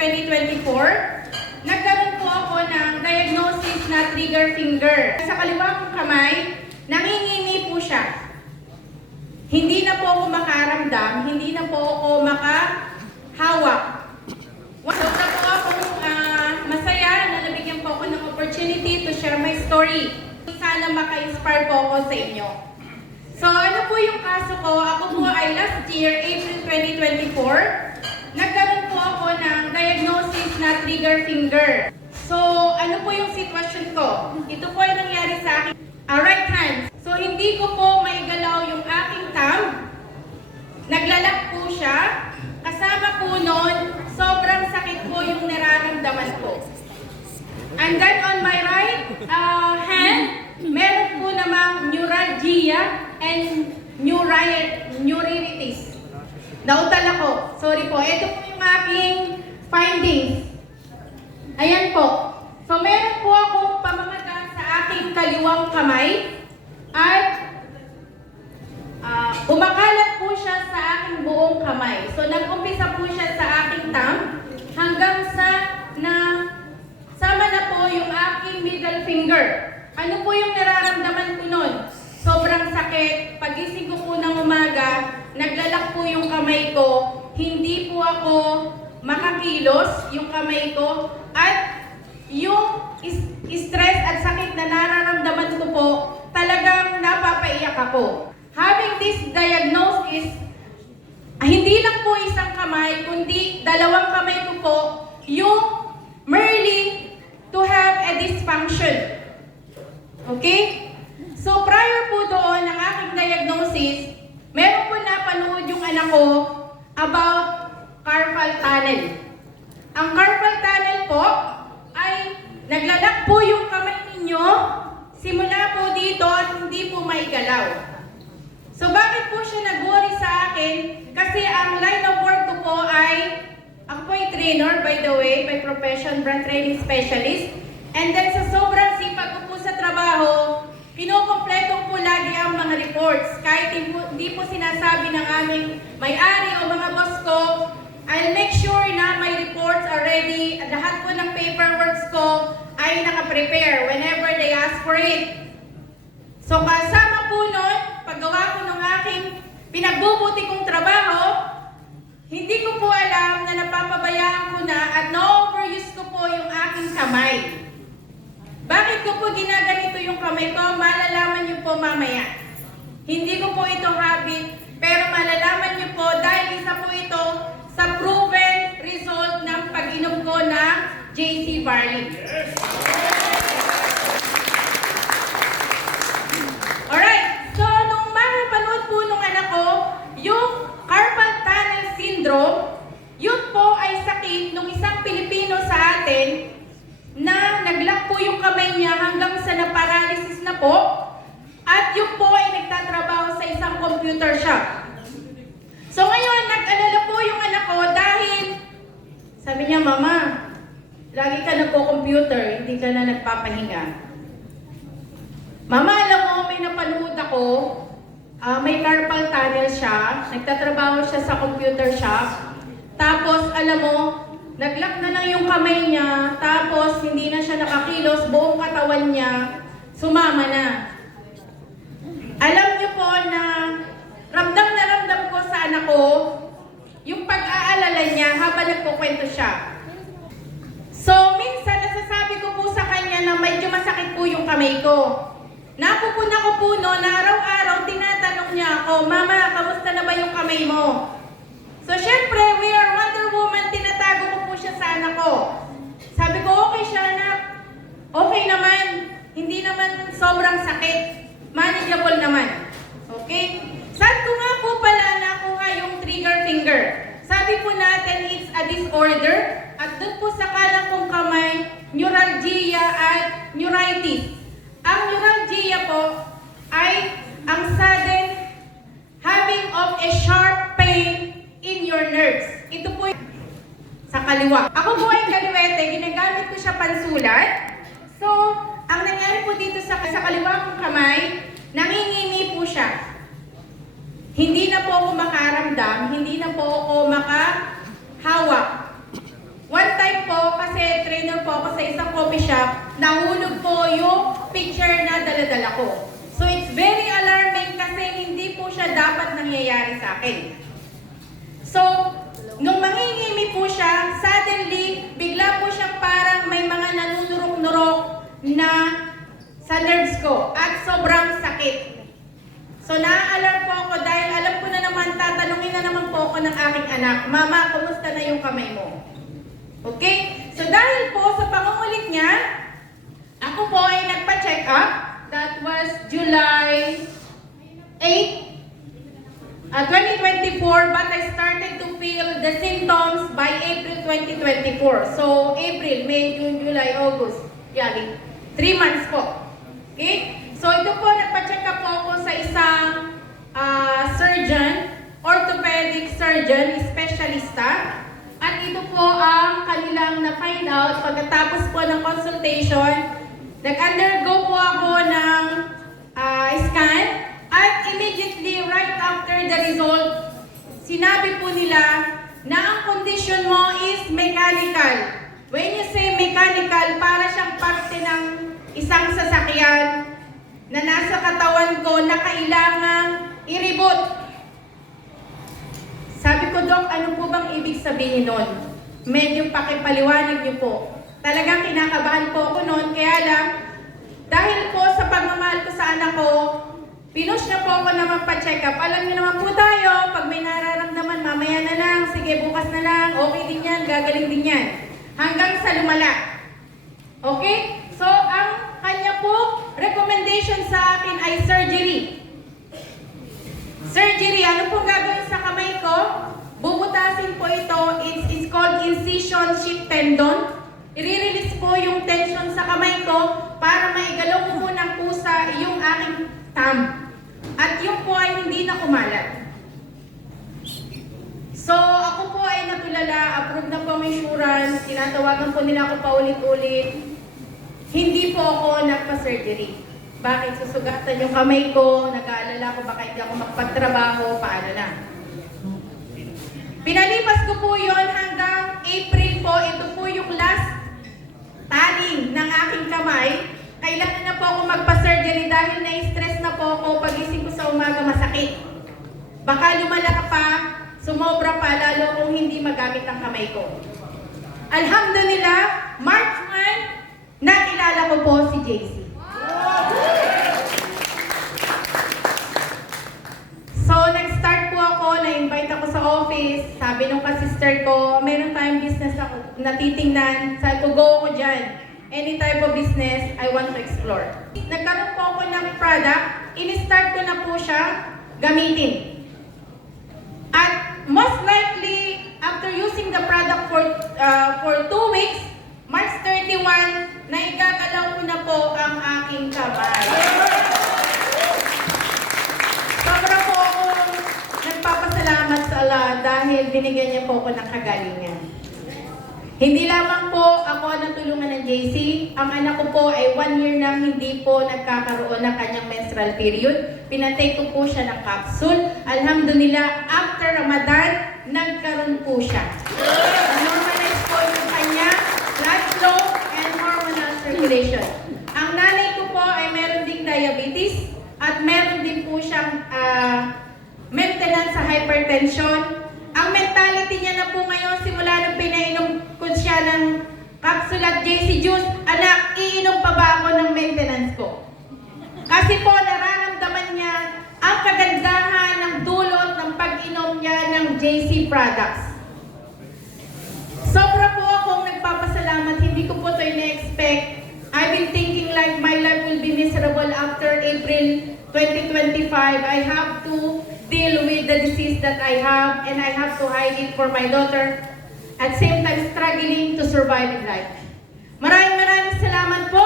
2024, nagkaroon po ako ng diagnosis na trigger finger. Sa kaliwa kong kamay, nangingimi po siya. Hindi na po ako makaramdam, hindi na po ako makahawak. Sobra po akong masaya na nabigyan po ako ng opportunity to share my story. Sana maka-inspire po ako sa inyo. So ano po yung kaso ko? Ako po ay last year, April 2024, nagkaroon po ako ng diagnosis na trigger finger. So ano po yung sitwasyon ko? Ito po ay nangyari sa akin right hand. So hindi ko po maigalaw yung aking thumb. Naglalak po siya. Kasama po nun, sobrang sakit po yung nararamdaman ko. And then on my right hand, meron po namang neuralgia and neuritis. Nautal ako. Sorry po. Ito po yung aking findings. Ayan po. So meron po akong pamamaga sa aking kaliwang kamay at umakalat po siya sa aking buong kamay. So nag-umpisa po siya sa aking thumb hanggang sa sama na po yung aking middle finger. Ano po yung nararamdaman ko nun? Sobrang sakit. Pagising ko po ng umaga, naglalak po yung kamay ko. Hindi po ako makakilos yung kamay ko. At yung stress at sakit na nararamdaman ko po, talagang napapaiyak ako. Having this diagnosis, hindi lang po isang kamay, kundi dalawang kamay ko po, yung merely to have a dysfunction. Okay? So prior po doon ng aking diagnosis, meron po napanood yung anak ko about carpal tunnel. Ang carpal tunnel po ay naglalak po yung kamay ninyo simula po dito at hindi po maigalaw. So bakit po siya nag-worry sa akin? Kasi ang line of work ko po ay, ako po ay trainer by the way, by profession, brand training specialist. And then sa sobrang sipag ko po sa trabaho, kinukompleto po lagi ang mga reports. Kahit hindi po sinasabi ng aming may-ari o mga boss ko, I'll make sure na my reports are ready at lahat po ng paperworks ko ay nakaprepare whenever they ask for it. So kasama po nun, paggawa ko ng aking pinagbubuti kong trabaho, hindi ko po alam na napapabayaan ko na at na-overuse ko po yung aking kamay. Bakit ko po ginaganito yung kamay ko? Malalaman niyo po mamaya. Hindi ko po ito habit, pero malalaman niyo po dahil isa po ito sa proven result ng pag-inom ko ng JC Barley. Alright, so nung makapanood po nung anak ko, yung carpal tunnel syndrome, yun po ay sakit nung isang Pilipino sa atin na naglock po yung kamay niya hanggang sa na-paralysis na po at yun po ay nagtatrabaho sa isang computer shop. So ngayon, nag-alala po yung anak ko dahil sabi niya, Mama, lagi ka nagko-computer, hindi ka na nagpapahinga. Mama, alam mo, may napanood ako, may carpal tunnel siya, nagtatrabaho siya sa computer shop, tapos alam mo, naglock na lang yung kamay niya, tapos hindi na siya nakakilos, buong katawan niya, sumama na. Alam niyo po na ramdam ko sa anak ko, yung pag-aalala niya habang nagkukwento siya. So, minsan nasasabi ko po sa kanya na medyo masakit po yung kamay ko. Napupuna ko po no, na araw-araw tinatanong niya ako, Mama, kamusta na ba yung kamay mo? So, syempre, we are Wonder Woman, tinatago ko po siya sa anak ko. Sabi ko, okay siya, anak. Okay naman. Hindi naman sobrang sakit. Manageable naman. Okay? Saan ko nga po pala nakuha yung trigger finger? Sabi po natin, it's a disorder. At doon po sa kanan kong kamay, neuralgia at neuritis. Ang neuralgia po ay ang sudden having of a sharp pain in your nerves. Ito po sa kaliwa. Ako po ay kaliwete, ginagamit ko siya pansulat. So, ang nangyari po dito sa kaliwa kong kamay, nangingimi po siya. Hindi na po ako makaramdam, hindi na po ako makahawak. One entertainer po ako sa isang coffee shop, nahulog po yung picture na dala-dala ko. So it's very alarming kasi hindi po siya dapat nangyayari sa akin. So, nung mangingimi po siya, suddenly, bigla po siyang parang may mga nanunurok-nurok na sa nerves ko at sobrang sakit. So, na-alarm po ako dahil alam ko na naman, tatanungin na naman po ako ng aking anak, Mama, kumusta na yung kamay mo? Okay? So, dahil po sa pangungulit niya, ako po ay nagpa-check up. That was July 8, 2024, but I started to feel the symptoms by April 2024. So, April, May, June, July, August. Yan, 3 months po. Okay? So, ito po, nagpa-check up po ako sa isang surgeon, orthopedic surgeon, specialista. At ito po ang kanilang na-find out pagkatapos po ng consultation. Nag-undergo po ako ng scan. At immediately, right after the result, sinabi po nila na ang condition mo is mechanical. When you say mechanical, para siyang parte ng isang sasakyan na nasa katawan ko na kailangang i-reboot. Sabi ko, Doc, ano po bang ibig sabihin nun? Medyo pakipaliwanag niyo po. Talagang kinakabahan po ako noon, kaya lang, dahil po sa pagmamahal ko sa anak ko, pinush na po ako na magpa-check up. Alam niyo naman po tayo, pag may nararamdaman, mamaya na lang, sige bukas na lang, okay din yan, gagaling din yan. Hanggang sa lumala. Okay? So, ang kanya po, recommendation sa akin ay surgery. Surgery, ano pong gagawin sa kamay ko? Bubutasin po ito, it's called incision sheath tendon. I-release po yung tension sa kamay ko para maigalaw ko po ng pusa yung aking thumb. At yung po ay hindi na kumalat. So, ako po ay natulala, approved na po ang insurance, tinatawagan po nila ako paulit-ulit. Hindi po ako nagpa-surgery. Bakit? Susugatan yung kamay ko, nag-aalala ko baka hindi ako magpagtrabaho, paano na. Pinalipas ko po yon hanggang April po, ito po yung last taling ng aking kamay. Kailangan na po ako magpa-surgery dahil na-stress na po ako, pagising ko sa umaga masakit. Baka lumala pa, sumobra pa, lalo kung hindi magamit ang kamay ko. Alhamdulillah, March 1, nakilala ko po si JC. So, nag-start po ako, na-invite ako sa office. Sabi nung ka-sister ko, meron tayong business ako natitingnan. Sabi ko, go ako dyan. Any type of business, I want to explore. Nagkaroon po ako ng product, in-start ko na po siya gamitin. At most likely, after using the product for 2 weeks, March 31, naigagalaw ko na po ang aking kamay. Sobra po akong nagpapasalamat sa Allah dahil binigyan niya po ako ng kagalingan. Hindi lamang po ako natulungan ng JC, ang anak ko po ay 1 year nang hindi po nagkakaroon ng kanyang menstrual period. Pinatake ko po siya ng capsule. Alhamdulillah, after Ramadan, nagkaroon po siya. Normalize po yung kanya blood flow and hormonal circulation. Ang nanay ko po ay meron ding diabetes at meron din po siyang maintenance sa hypertension. Ang mentality niya na po ngayon, simula nung pinainom ko siya ng capsule at JC Juice, anak, iinom pa ba ako ng maintenance ko? Kasi po, nararamdaman niya ang kagandahan ng dulot ng pag-inom niya ng JC products. Sobra po akong nagpapasalamat, hindi ko po ito ina-expect. I've been thinking like my life will be miserable after April 2025. I have to deal with the disease that I have and I have to hide it for my daughter. At same time, struggling to survive in life. Maraming salamat po.